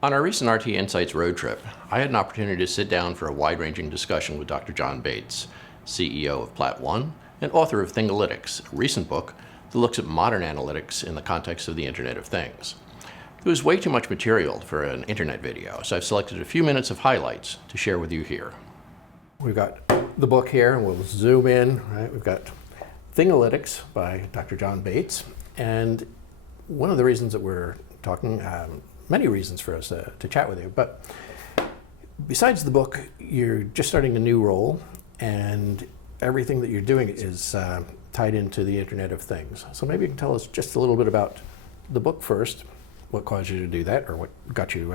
On our recent RTInsights road trip, I had an opportunity to sit down for a wide-ranging discussion with Dr. John Bates, CEO of PlatOne and author of Thingalytics, a recent book that looks at modern analytics in the context of the Internet of Things. There was way too much material for an internet video, so I've selected a few minutes of highlights to share with you here. We've got the book here, and we'll zoom in. Right? We've got Thingalytics by Dr. John Bates, and one of the reasons that we're talking, many reasons for us to chat with you, but besides the book, you're just starting a new role, and everything that you're doing is tied into the Internet of Things. So maybe you can tell us just a little bit about the book first, what caused you to do that, or what got you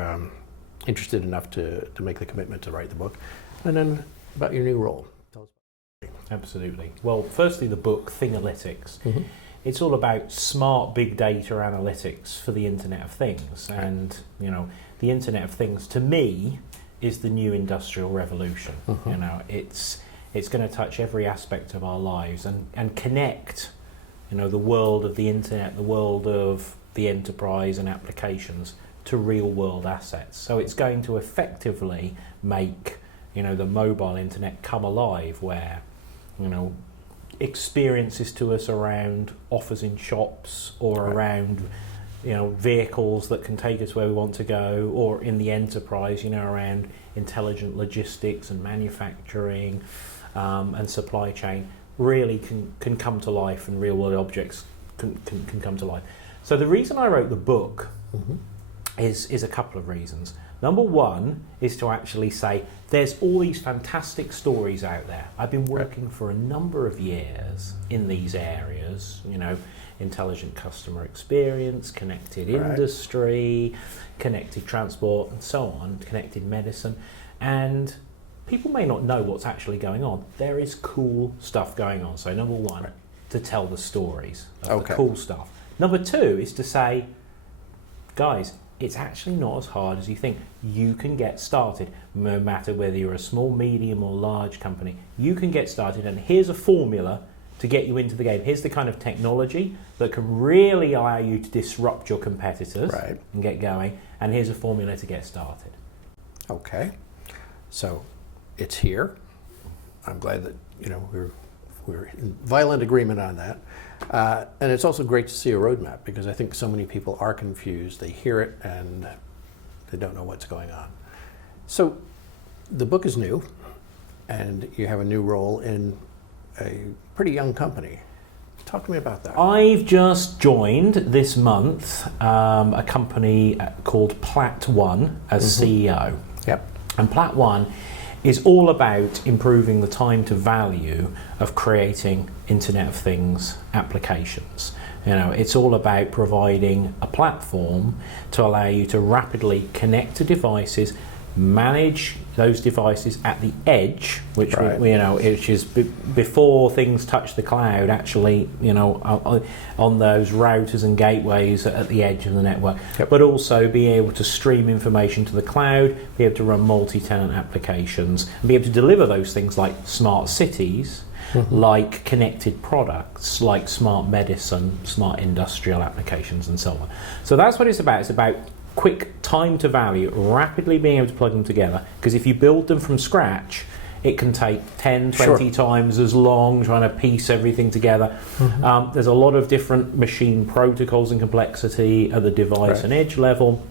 interested enough to make the commitment to write the book, and then about your new role. Tell us. Absolutely. Well, firstly, the book, Thingalytics. Mm-hmm. It's all about smart big data analytics for the Internet of Things. And, you know, the Internet of Things, to me, is the new industrial revolution. Mm-hmm. You know, it's going to touch every aspect of our lives and connect, you know, the world of the Internet, the world of the enterprise and applications to real world assets. So it's going to effectively make, you know, the mobile Internet come alive, where, you know, experiences to us around offers in shops, or around, you know, vehicles that can take us where we want to go, or in the enterprise, you know, around intelligent logistics and manufacturing and supply chain, really can come to life, and real world objects can come to life. So the reason I wrote the book is a couple of reasons. Number one is to actually say there's all these fantastic stories out there. I've been working for a number of years in these areas, you know, intelligent customer experience, connected industry, connected transport, and so on, connected medicine. And people may not know what's actually going on. There is cool stuff going on. So number one, to tell the stories of the cool stuff. Number two is to say, guys, it's actually not as hard as you think. You can get started, no matter whether you're a small, medium, or large company. You can get started, and here's a formula to get you into the game. Here's the kind of technology that can really allow you to disrupt your competitors and get going, and here's a formula to get started. Okay, so it's here. I'm glad that, you know, we're in violent agreement on that. And it's also great to see a roadmap, because I think so many people are confused. They hear it and they don't know what's going on. So the book is new, and you have a new role in a pretty young company. Talk to me about that. I've just joined this month a company called PlatOne as CEO. Yep. And PlatOne is all about improving the time to value of creating Internet of Things applications. You know, it's all about providing a platform to allow you to rapidly connect to devices, manage those devices at the edge, which which is before things touch the cloud, actually, you know, on those routers and gateways at the edge of the network. Yep. But also be able to stream information to the cloud, be able to run multi-tenant applications, and be able to deliver those things like smart cities, like connected products, like smart medicine, smart industrial applications, and so on. So that's what it's about. It's about quick time to value, rapidly being able to plug them together, because if you build them from scratch, it can take 10, 20 times as long trying to piece everything together. There's a lot of different machine protocols and complexity at the device and edge level.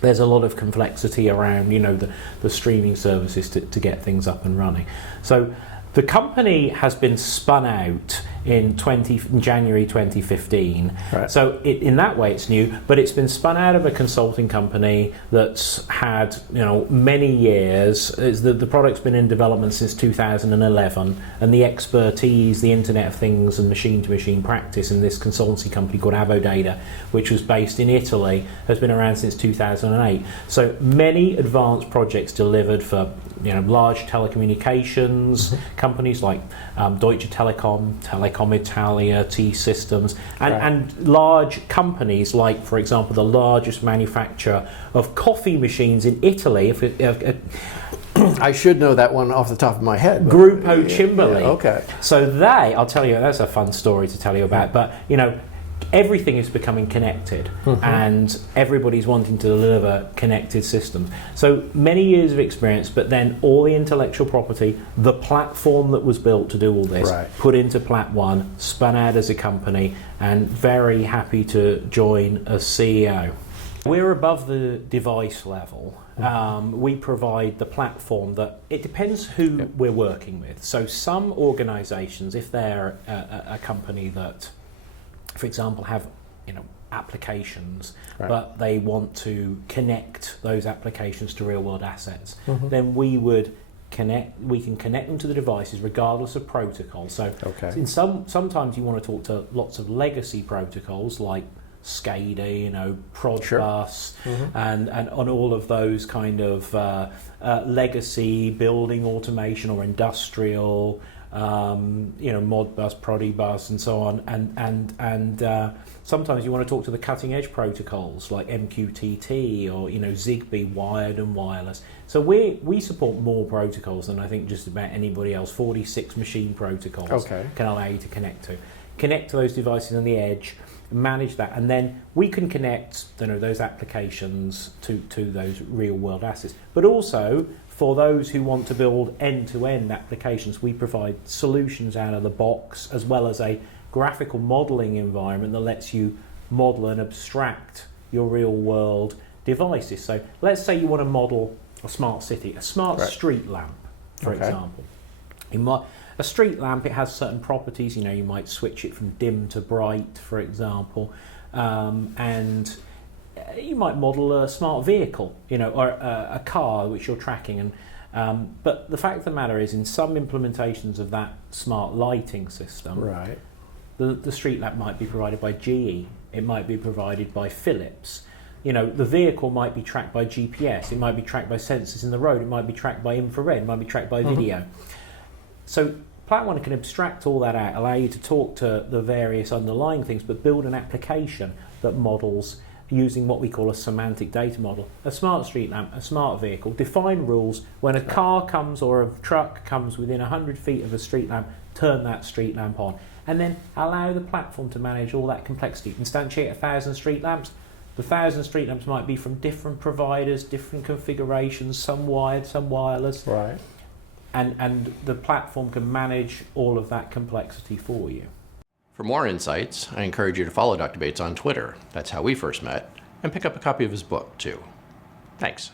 There's a lot of complexity around, you know, the streaming services to get things up and running. So the company has been spun out in January 2015. So in that way it's new, but it's been spun out of a consulting company that's had, you know, many years. The product's been in development since 2011, and the expertise, the Internet of Things and machine-to-machine practice in this consultancy company called Avodata, which was based in Italy, has been around since 2008. So many advanced projects delivered for, you know, large telecommunications companies like Deutsche Telekom, Telecom Italia, T-Systems, and large companies like, for example, the largest manufacturer of coffee machines in Italy. I should know that one off the top of my head. Gruppo Cimberli. Okay. So I'll tell you, that's a fun story to tell you about, but, you know, everything is becoming connected, and everybody's wanting to deliver connected systems. So many years of experience, but then all the intellectual property, the platform that was built to do all this, put into PlatOne, spun out as a company, and very happy to join as CEO. We're above the device level. We provide the platform that, it depends who we're working with. So some organizations, if they're a company that, for example, have applications, but they want to connect those applications to real world assets, then we can connect them to the devices regardless of protocol. So sometimes you want to talk to lots of legacy protocols like SCADA, Prodbus, and on all of those kind of legacy building automation or industrial, Modbus, Prodibus, and so on. And sometimes you want to talk to the cutting edge protocols like MQTT or Zigbee, wired and wireless. So we support more protocols than I think just about anybody else. 46 machine protocols can allow you to connect to those devices on the edge, manage that, and then we can connect those applications to those real world assets. But also for those who want to build end-to-end applications, we provide solutions out of the box, as well as a graphical modeling environment that lets you model and abstract your real world devices. So let's say you want to model a smart city, a smart street lamp, for example. A street lamp, it has certain properties. You might switch it from dim to bright, for example, and you might model a smart vehicle, or a car which you're tracking. And but the fact of the matter is, in some implementations of that smart lighting system, the street lamp might be provided by GE. It might be provided by Philips. The vehicle might be tracked by GPS. It might be tracked by sensors in the road. It might be tracked by infrared. It might be tracked by video. So PlatOne can abstract all that out, allow you to talk to the various underlying things, but build an application that models using what we call a semantic data model. A smart street lamp, a smart vehicle, define rules. When a car comes or a truck comes within 100 feet of a street lamp, turn that street lamp on. And then allow the platform to manage all that complexity. Instantiate 1,000 street lamps. The 1,000 street lamps might be from different providers, different configurations, some wired, some wireless. And the platform can manage all of that complexity for you. For more insights, I encourage you to follow Dr. Bates on Twitter. That's how we first met, and pick up a copy of his book, too. Thanks.